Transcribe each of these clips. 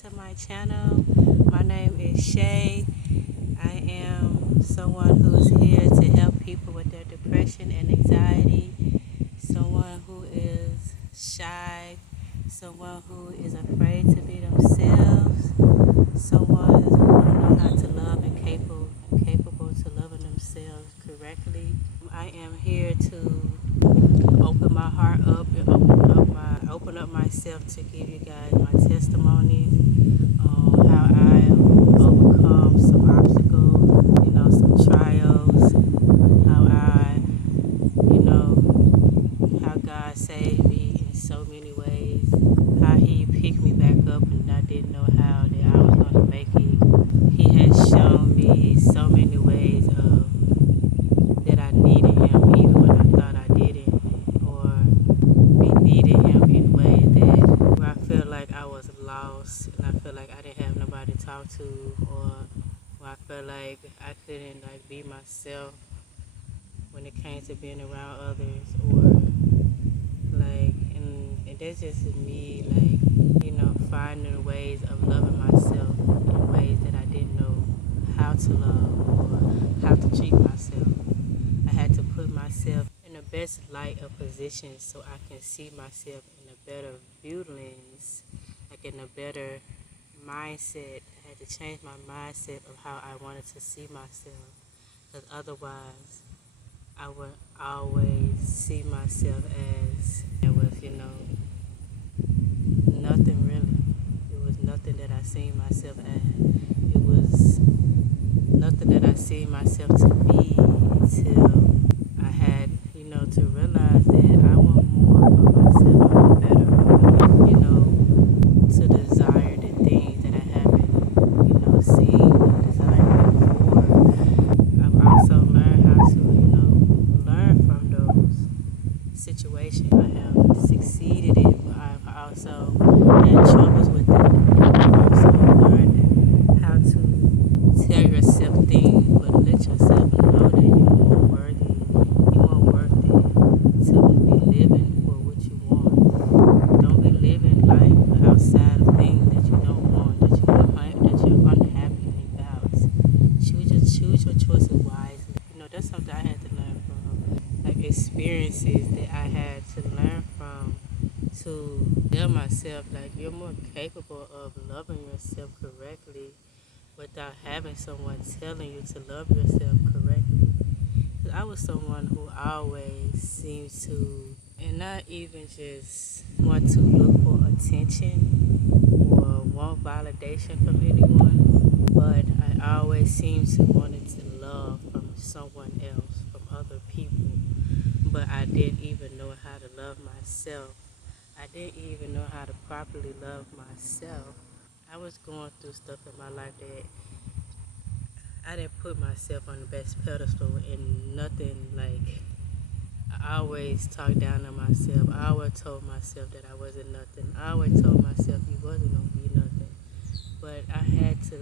to my channel. My name is Shay. I am someone who's here to help people with their depression and anxiety, someone who is shy, someone who is afraid to be themselves, someone who don't know how to love and capable to loving themselves correctly. I am here to open my heart up and open up myself to give you guys my testimonies on how I overcome some obstacles, some trials, how how God saved me in so many ways, how He picked me back up and I didn't know how that I was going to make it. He has shown me so many ways of that I needed Him even when I thought I didn't, or me needed Him in ways that where I felt like I was lost and I felt like I didn't have nobody to talk to, or where I felt like I couldn't be myself when it came to being around others, or and that's just me finding ways of loving myself in ways that I didn't know how to love or how to treat myself. I had to put myself in the best light of position so I can see myself in a better view lens, like in a better mindset. I had to change my mindset of how I wanted to see myself, because otherwise I would always see myself as it was, nothing really. It was nothing that I seen myself as. It was nothing that I seen myself to be until I had, to realize that I want more of myself. I want better of me, to desire the things that I haven't, seen or desired before. I've also learned how to, learn from those situations I have succeeded in, but I've also had troubles with them. I've also learned how to tell yourself things, but let yourself know that you're more worthy, you're more worth it to be living for what you want. Don't be living life outside of things that you don't want, that you're unhappy about. Choose your choices wisely. That's something I had to learn from, experiences that I had to learn from, to tell myself you're more capable of loving yourself correctly without having someone telling you to love yourself correctly. 'Cause I was someone who always seemed to, and not even just want to look for attention or want validation from anyone, but I always seemed to wanted to love from someone else, from other people. But I didn't even know how to love myself. I didn't even know how to properly love myself. I was going through stuff in my life that I didn't put myself on the best pedestal, and nothing I always talked down on myself. I always told myself that I wasn't nothing. I always told myself you wasn't gonna be nothing. But I had to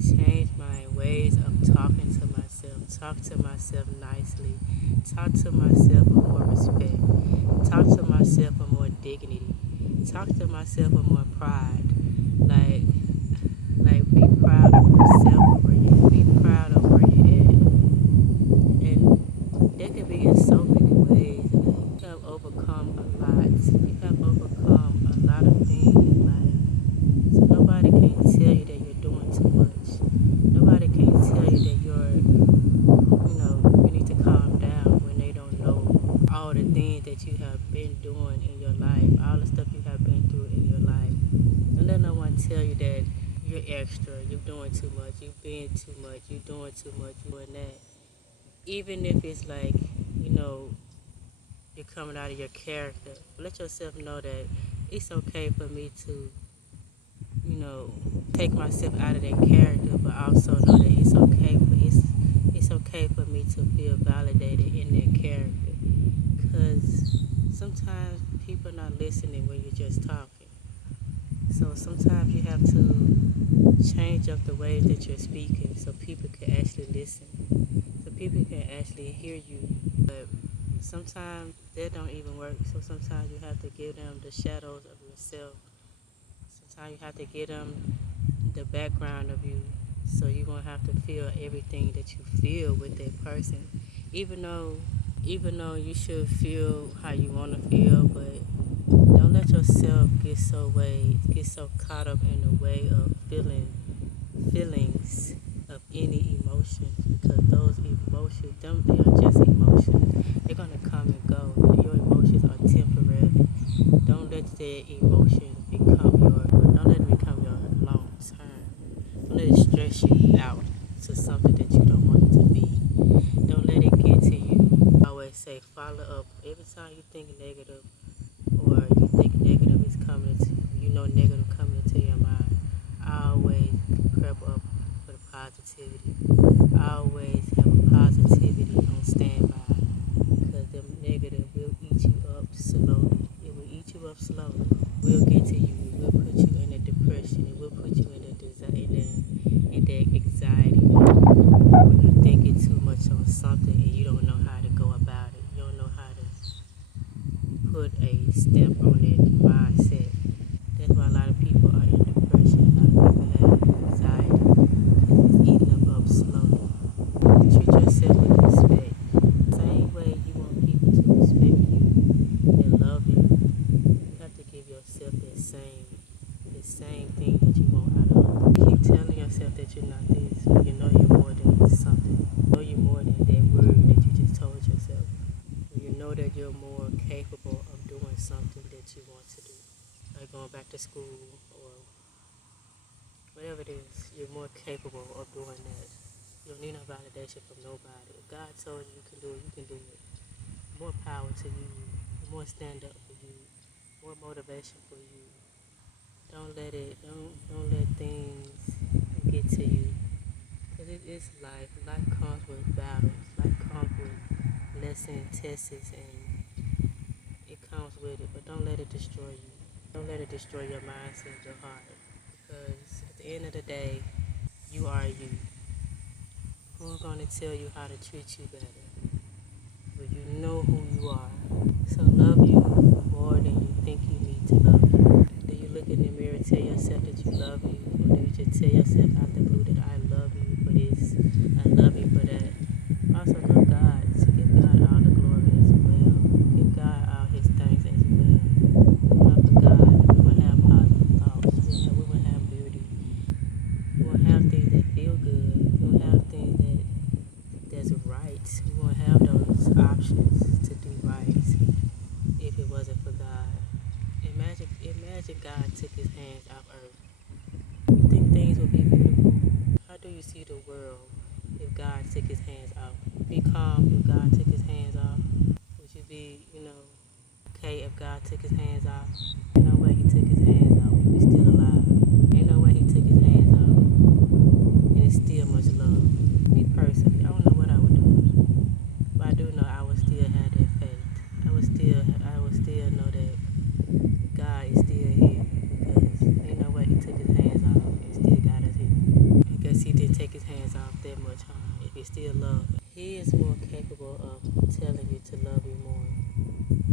change my ways of talking to myself, talk to myself nicely, talk to myself with more respect, talk to myself with more dignity, talk to myself with more pride. Like, be proud of yourself, be proud of where you're at. And that can be in so many ways. You have overcome a lot. You have overcome a lot of things in life. So nobody can tell you that you're doing too much. Nobody can tell you that you need to calm down when they don't know all the things that you have been doing in your life, all the stuff you have been through in your life. Don't let no one tell you that you're extra, you're doing too much, you're being too much, you're doing too much, you're doing that. Even if it's you're coming out of your character, let yourself know that it's okay for me to, take myself out of that character, but also know that it's okay for me to feel validated in that character. Because sometimes people are not listening when you're just talking. So sometimes you have to change up the way that you're speaking so people can actually listen, so people can actually hear you. But sometimes that don't even work. So sometimes you have to give them the shadows of yourself. Sometimes you have to get them the background of you so you won't have to feel everything that you feel with that person. Even though even though you should feel how you want to feel, but don't let yourself get so caught up in the way of feelings of any emotions, because those emotions, them they are just emotions. They're gonna come and go. Your emotions are temporary. Don't let their emotions become your. Don't let it become your long term. Don't let it stress you out to something that you don't want it to be. Don't let it get to you. I always say follow up. Every time you think negative or you think negative is coming into you, you know negative coming into your mind. I always prep up for the positivity. I always have a positivity on standby, because them negative will eat you up slowly. It will eat you up slowly. Will get to you. It will put you in a depression. It will put you in in that anxiety when you're thinking too much on something and you don't know how to go about it. You don't know how to put a step on it mindset. That's why a lot of people are in depression. A lot of people have anxiety because it's eating them up slowly. Treat yourself with respect. Same way you want people to respect you and love you, you have to give yourself the same thing that you want out of others. Keep telling yourself that you're not this. You know you're more than something. You know you're more than that word that you just told yourself. You know that you're more capable of doing something that you want to do, like going back to school or whatever it is. You're more capable of doing that. You don't need no validation from nobody. If God told you you can do it, you can do it. More power to you. More stand up for you. More motivation for you. Don't let things get to you. Cause it is life. Life comes with battles. Life comes with lessons, tests, and it comes with it. But don't let it destroy you. Don't let it destroy your mindset, your heart. Because at the end of the day, you are you. Who's gonna tell you how to treat you better? But you know who you are. So love you more than you think you need to love you. Do you look in the mirror and tell yourself that you love you? Or do you just tell yourself out the blue that I love you for this, I love you for that? Also love God. So give God all the glory as well. Give God all his thanks as well. Love for God. We will have positive thoughts. We will have beauty. We will have things that feel good. We will have things that's right. We won't have those options to do right if it wasn't for God. Imagine God took his hands off earth. You think things would be beautiful? How do you see the world if God took his hands off? Be calm if God took his hands off? Would you be, okay if God took his hands off? Ain't no way he took his hands off. We'd be still alive. Ain't no way he took his hands off. And it's still much love. Me personally, I don't know what I would do. But I do know I would still have that faith. I would still know that God is still here, because ain't no way he took his hands off and still got us here. I guess he didn't take his hands off that much, huh? If he still loved. He is more capable of telling you to love you more.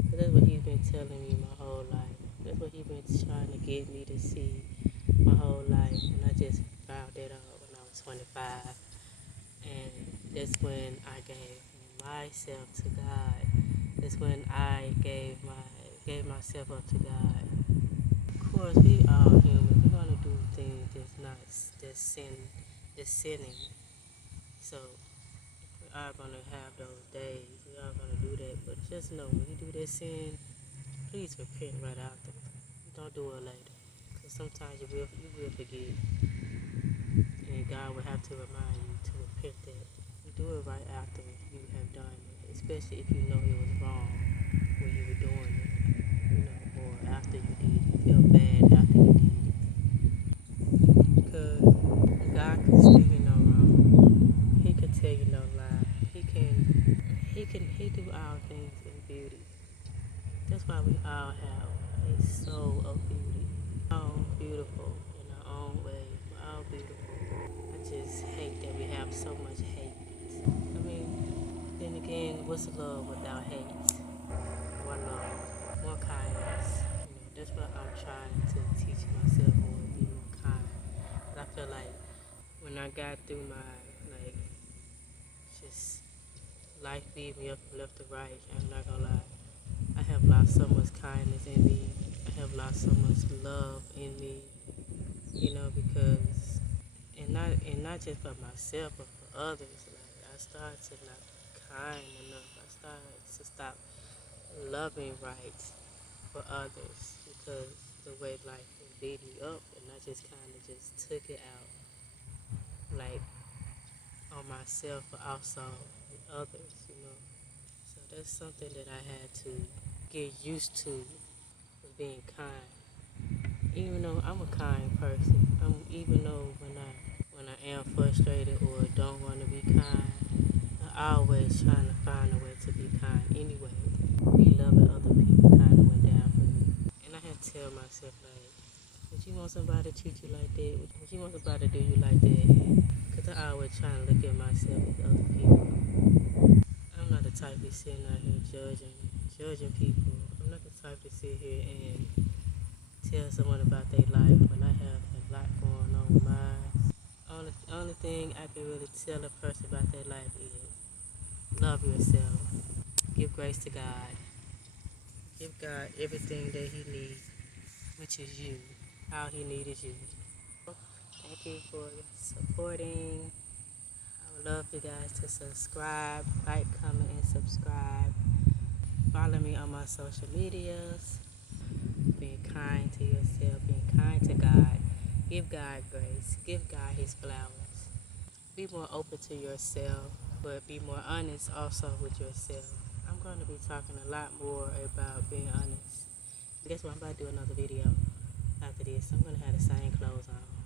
But that's what he's been telling me my whole life. That's what he's been trying to get me to see my whole life. And I just found that out when I was 25. And that's when I gave myself to God. That's when I gave myself up to God. Of course, we all human. We're gonna do things that's sinning. So we are gonna have those days. We are gonna do that. But just know when you do that sin, please repent right after. Don't do it later. Because sometimes you will forget. And God will have to remind you to repent that. You do it right after you have done it. Especially if you know it was wrong when you were doing it. Or after you did it. You feel bad after you did it. Because God can see you no wrong. He can tell you no lie. He do all things in beauty. That's why we all have a soul of beauty. All beautiful in our own way. We're all beautiful. I just hate that we have so much hate. I mean, then again, what's love without hate? More love, more kindness. That's what I'm trying to teach myself more, be more kind. 'Cause I feel like when I got through my like just life beat me up from left to right, I'm not gonna lie. I have lost so much kindness in me. I have lost so much love in me, because and not just for myself but for others. Like I started to not be kind enough. I started to stop loving right for others because the way life was beating me up, and I just kind of just took it out like on myself but also with others. So that's something that I had to get used to, was being kind. Even though I'm a kind person, even though when I am frustrated or don't want to be kind, I always trying to find a way to be kind anyway. Be loving other people kind of went down for me, and I had to tell myself like, would you want somebody to treat you like that? Would you want somebody to do you like that? Cause I always trying to look at myself as other people. I'm not the type to sitting out here judging people. I'm not the type to sit here and tell someone about their life when I have a lot going on with mine. Only thing I can really tell a person about their life is love yourself. Give grace to God. Give God everything that He needs, which is you. All He needs is you. Thank you for supporting. I would love you guys to subscribe, like, comment, and subscribe. Follow me on my social medias. Being kind to yourself, being kind to God. Give God grace. Give God His flowers. Be more open to yourself, but be more honest also with yourself. I'm going to be talking a lot more about being honest. Guess what? I'm about to do another video after this. I'm going to have the same clothes on.